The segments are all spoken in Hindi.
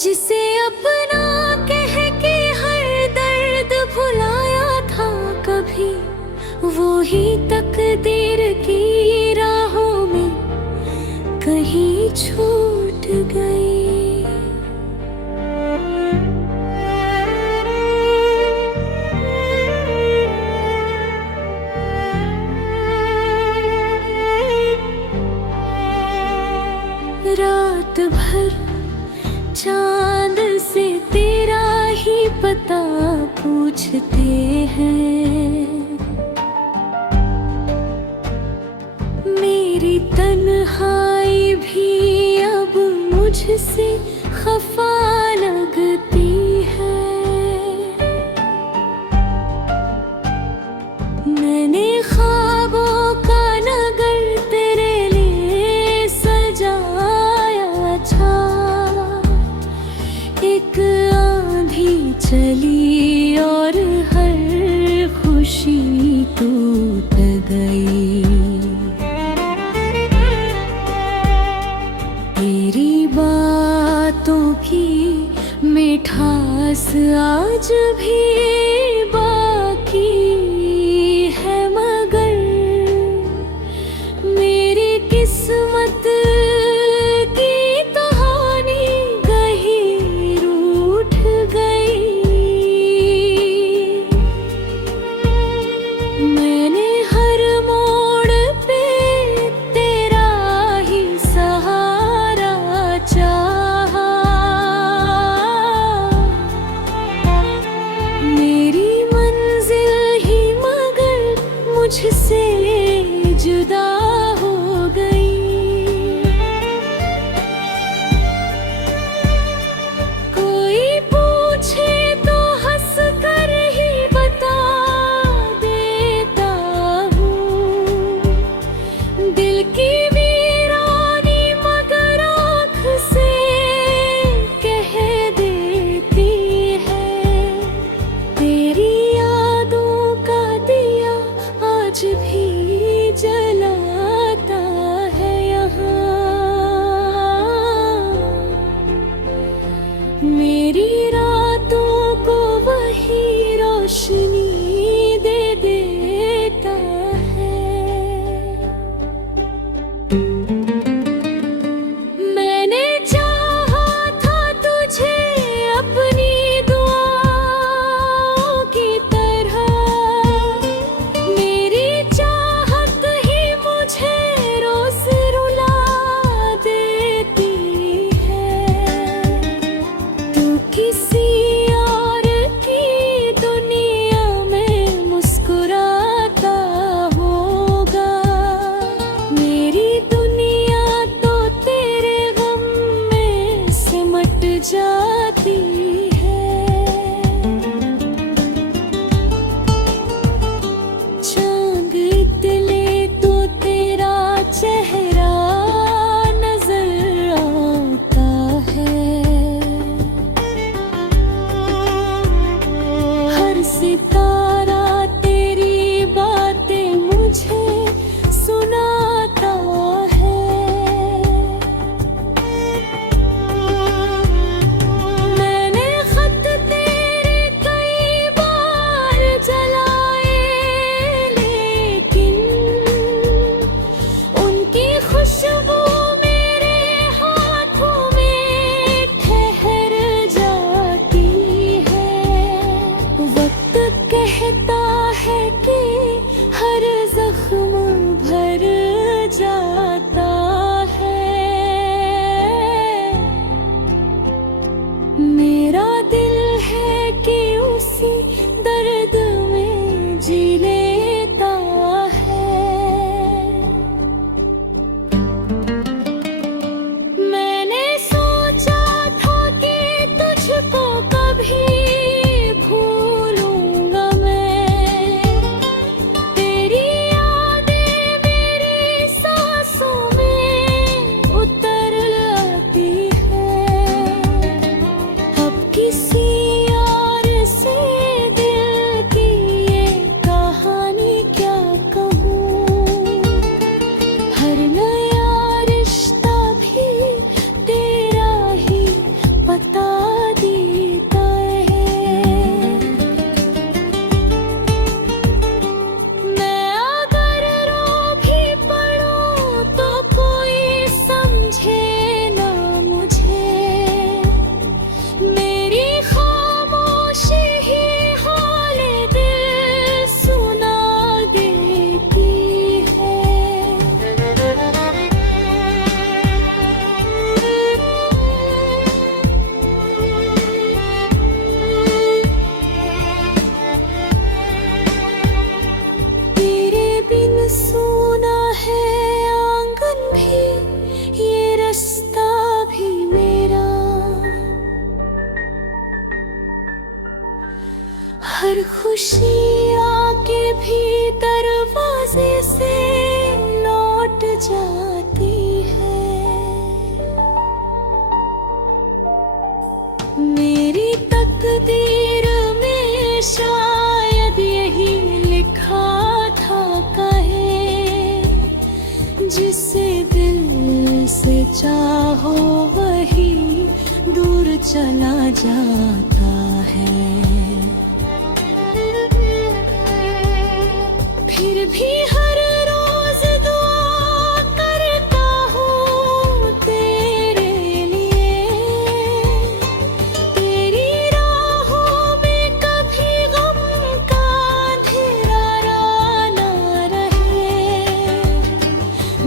जिसे अपना कह के हर दर्द भुलाया था कभी, वो ही तकदीर की राहों में कहीं छूट गई। रात भर चांद से तेरा ही पता पूछते हैं, मेरी तन्हाई भी अब मुझसे खफा लगती है। मैंने ख्वाबों का नगर तेरे लिए सजाया था, एक आंधी चली और हर खुशी टूट गई। तेरी बातों की मिठास आज भी बाकी है, मगर मेरी किस्मत की कहानी गहीर रूठ गई। मैंने हर मोड़ पे तेरा ही सहारा चाहा, मेरी मंजिल ही मगर मुझसे जुदा हो गई। कोई पूछे तो हंस कर ही बता देता हूँ, दिल की वीरानी मगर आँख से कह देती है। तेरी यादों का दिया आज भी जलाता है यहाँ, मेरी रातों को वही रोशनी दे देता है। मैंने चाहा था तुझे अपनी दुआओं की तरह, मेरी चाहत ही मुझे रोज रुला देती है। तू किसी और की दुनिया में मुस्कुराता होगा, मेरी दुनिया तो तेरे गम में सिमट जाती है। चांद इतने तो तेरा चेहरा नजर आता है, हर सितारा तेरी बातें मुझे सुनाता है। मैंने खत तेरे कई बार जलाए, लेकिन उनकी खुशबू मेरे हाथों में ठहर जाती है। वक्त कहता है कि हर जख्म भर जाता है, मेरा दिल है कि उसी दर्द में जी लेता है। जिसे दिल से चाहो वही दूर चला जाता है। फिर भी हर रोज दुआ करता हूँ तेरे लिए, तेरी राहों में कभी गम का अंधेरा ना रहे।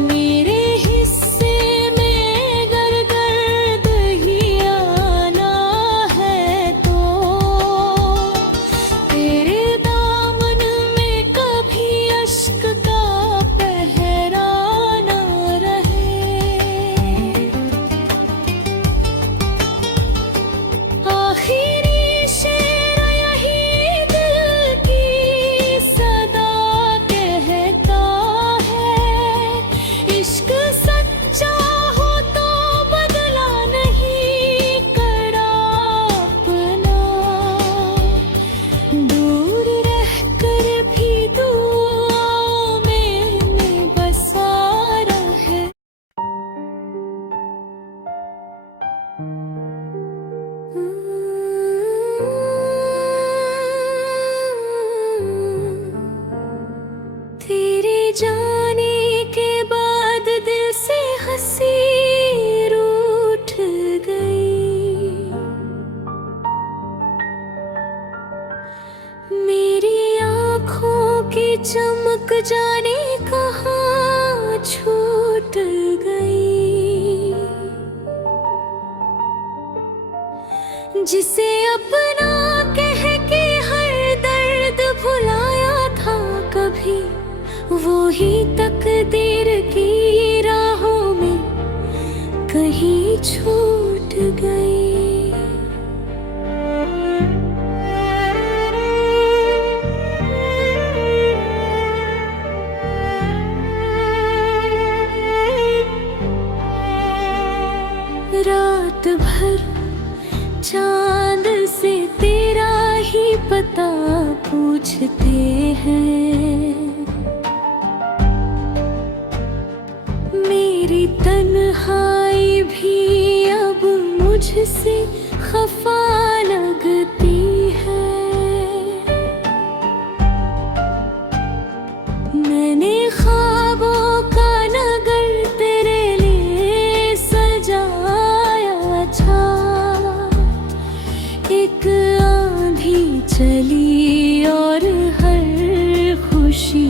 मेरे हिस्से में गर गर्द ही आना है तो तेरे दामन में कभी अश्क का पहरा ना रहे। आखिरी शेर यही दिल की सदा कहता है, इश्क सच्चा हो तो बदला नहीं करा अपना, दूर रहकर भी दुआओं में बसा रहे। तेरे जाने के बाद दिल से हंसी रूठ गई, मेरी आँखों की चमक जाने कहाँ छूट गई। जिसे अपना कह के हर दर्द भुलाया था कभी, वो ही तकदीर की राहों में कहीं छूट गई। रात भर चांद से तेरा ही पता पूछते हैं, मेरी तन्हाई भी अब मुझसे खफा लगती है। मैंने ख्वाबों का नगर तेरे लिए सजाया था, एक आंधी चली और हर खुशी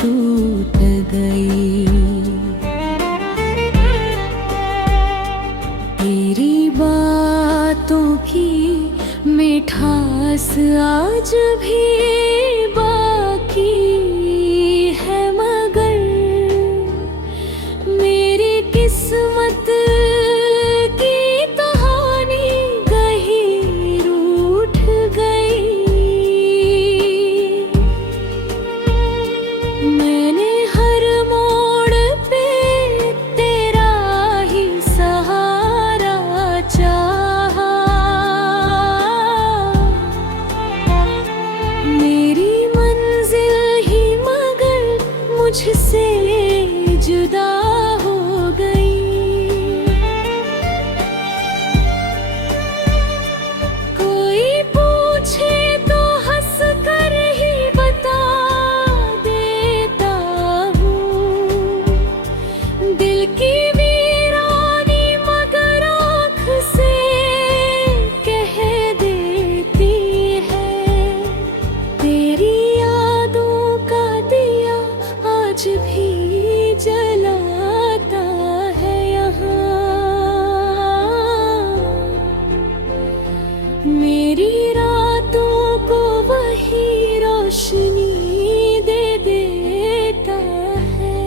टूट गई। तेरी बातों की मिठास आज भी बाकी है, मगर मेरी किस्मत की कहानी कहीं रूठ गई। मैंने हर मोड़ पे तेरा ही सहारा चाहा, मेरी मंजिल ही मगर मुझसे जुदा हो गई। कोई पूछे तो हंस कर ही बता देता हूँ, दिल की वीरानी मगर आँख से कह देती है। तेरी यादों का दिया आज भी जलाता है यहाँ, मेरी रातों को वही रोशनी दे देता है।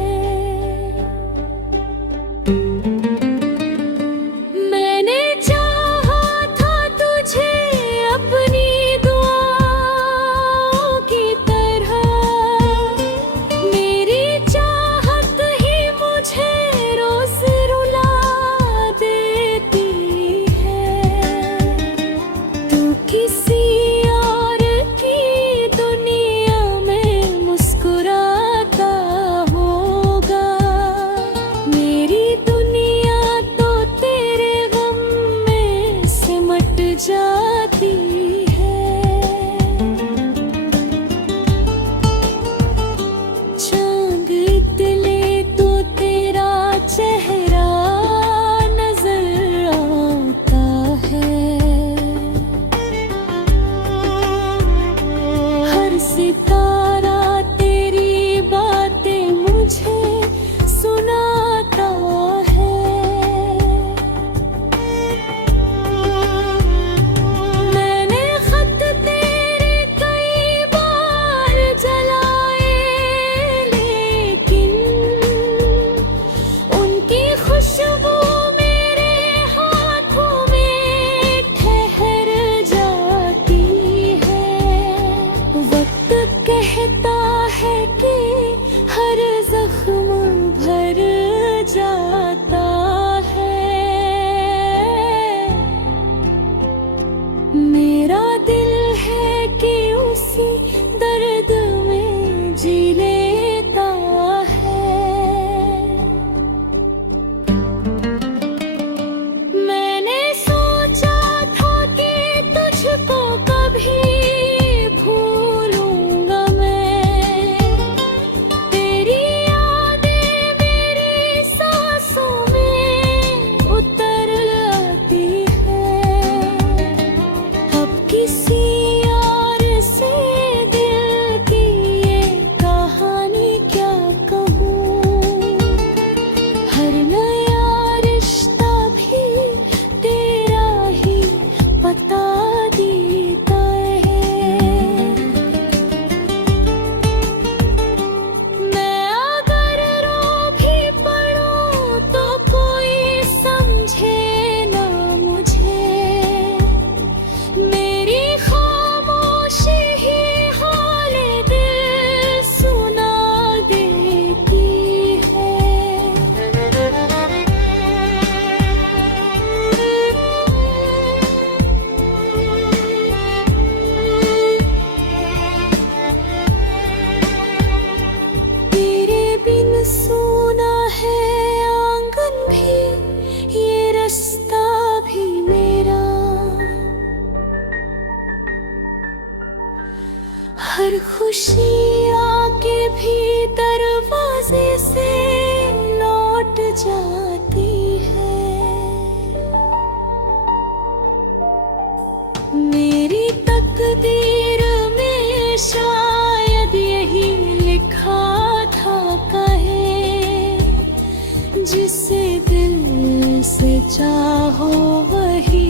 जिसे दिल से चाहो वही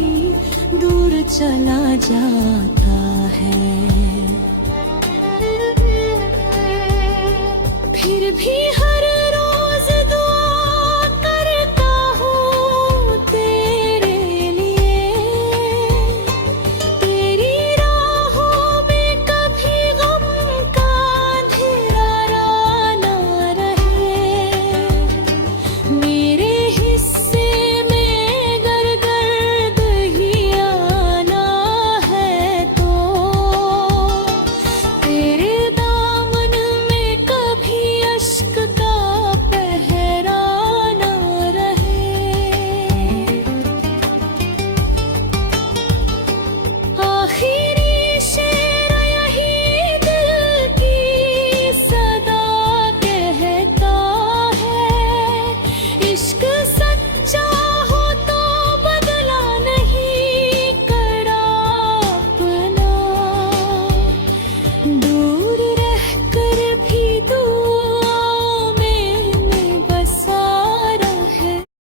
दूर चला जाता है, फिर भी